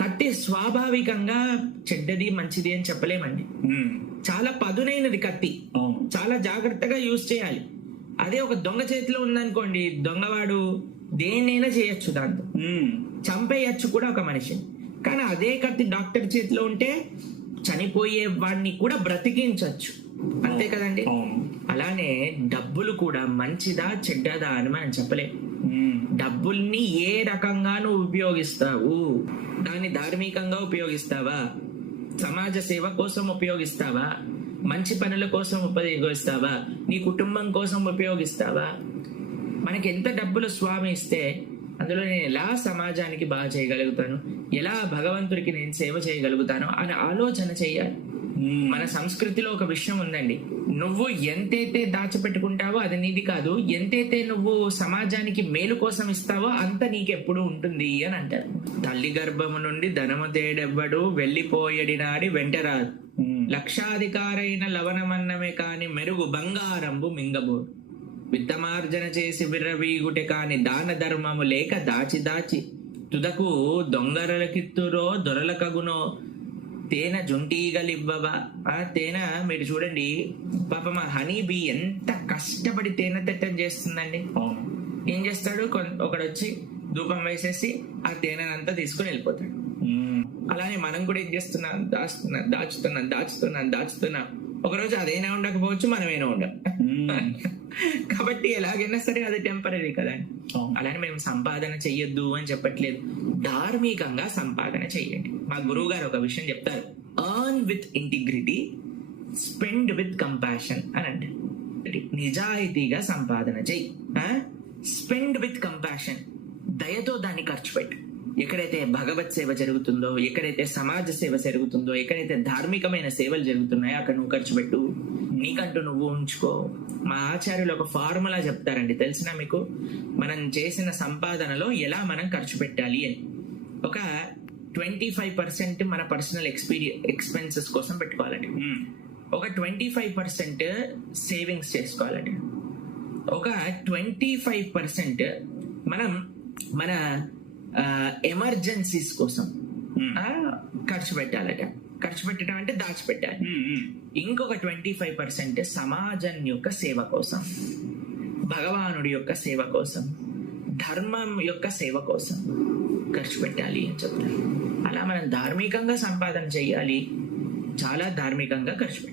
కత్తి స్వాభావికంగా చెడ్డది మంచిది అని చెప్పలేమండి. చాలా పదునైనది కత్తి. చాలా జాగ్రత్తగా యూజ్ చేయాలి. అదే ఒక దొంగ చేతిలో ఉందనుకోండి దొంగవాడు దేన్నైనా చేయొచ్చు దాంతో. చంపేయచ్చు కూడా ఒక మనిషిని. కానీ అదే కత్తి డాక్టర్ చేతిలో ఉంటే చనిపోయే వాడిని కూడా బ్రతికించవచ్చు అంతే కదండి? అలానే డబ్బులు కూడా మంచిదా చెడ్డదా అని మనం చెప్పలేం. ఉమ్, Hmm. డబ్బుల్ని ఏ రకంగా నువ్వు ఉపయోగిస్తావు? దాన్ని ధార్మికంగా ఉపయోగిస్తావా? సమాజ సేవ కోసం ఉపయోగిస్తావా? మంచి పనుల కోసం ఉపయోగిస్తావా? నీ కుటుంబం కోసం ఉపయోగిస్తావా? మనకి ఎంత డబ్బులు స్వామి ఇస్తే అందులో నేను ఎలా సమాజానికి బాగా చేయగలుగుతాను? ఎలా భగవంతుడికి నేను సేవ చేయగలుగుతాను? అని ఆలోచన చేయాలి. మన సంస్కృతిలో ఒక విషయం ఉందండి. నువ్వు ఎంతైతే దాచిపెట్టుకుంటావో అది నీది కాదు ఎంతైతే నువ్వు సమాజానికి మేలు కోసం ఇస్తావో అంత నీకెప్పుడు ఉంటుంది అని అంటారు. తల్లి గర్భము నుండి ధనము తేడెవ్వడు వెళ్ళిపోయడి నాడి వెంటరాదు లక్షాధికారైన లవణమన్నమే కాని మెరుగు బంగారంబు మింగబోడు. విత్తమార్జన చేసి విర్రవీగుటె కాని దాన ధర్మము లేక దాచి దాచి తుదకు దొంగరలకిత్తురో దొరలకగునో తేనె జుంటీగలివ్వవా? ఆ తేనె మీరు చూడండి. పాపం ఆ హనీ బీ ఎంత కష్టపడి తేనె తిట్టం చేస్తుందండి. ఏం చేస్తాడు? ఒకడు వచ్చి ధూపం వేసేసి ఆ తేనెనంతా తీసుకుని వెళ్ళిపోతాడు. అలానే మనం కూడా ఏం చేస్తున్నాం? దాచుతున్నాం దాచుతున్నాం దాచుతున్నాం దాచుతున్నాం. ఒకరోజు అదైనా ఉండకపోవచ్చు మనమేనా ఉండం. కాబట్టి ఎలాగైనా సరే అది టెంపరీ కదా. అలానే మేము సంపాదన చెయ్యొద్దు అని చెప్పట్లేదు. ధార్మికంగా సంపాదన చెయ్యండి. మా గురువు గారు ఒక విషయం చెప్తారు. Earn with integrity spend with compassion అని అంటారు నిజాయితీగా సంపాదన చెయ్యి. స్పెండ్ విత్ కంపాషన్ దయతో దాన్ని ఖర్చు పెట్టు. ఎక్కడైతే భగవత్ సేవ జరుగుతుందో ఎక్కడైతే సమాజ సేవ జరుగుతుందో ఎక్కడైతే ధార్మికమైన సేవలు జరుగుతున్నాయో అక్కడ నువ్వు ఖర్చు పెట్టు. నీకంటూ నువ్వు ఉంచుకో. మా ఆచార్యులు ఒక ఫార్ములా చెప్తారండి. తెలిసిన మీకు? మనం చేసిన సంపాదనలో ఎలా మనం ఖర్చు పెట్టాలి అని. ఒక ట్వంటీ ఫైవ్ పర్సెంట్ మన పర్సనల్ ఎక్స్పీరియన్ ఎక్స్పెన్సెస్ కోసం పెట్టుకోవాలండి. ఒక ట్వంటీ ఫైవ్ పర్సెంట్ సేవింగ్స్ చేసుకోవాలండి. ఒక ట్వంటీ ఫైవ్ పర్సెంట్ మనం మన ఎమర్జెన్సీస్ కోసం ఖర్చు పెట్టాలట. ఖర్చు పెట్టడం అంటే దాచిపెట్టాలి. ఇంకొక ట్వంటీ ఫైవ్ పర్సెంట్ సమాజం యొక్క సేవ కోసం భగవానుడి యొక్క సేవ కోసం ధర్మం యొక్క సేవ కోసం ఖర్చు పెట్టాలి అని చెప్తారు మనం ధార్మికంగా సంపాదన చేయాలి చాలా ధార్మికంగా ఖర్చు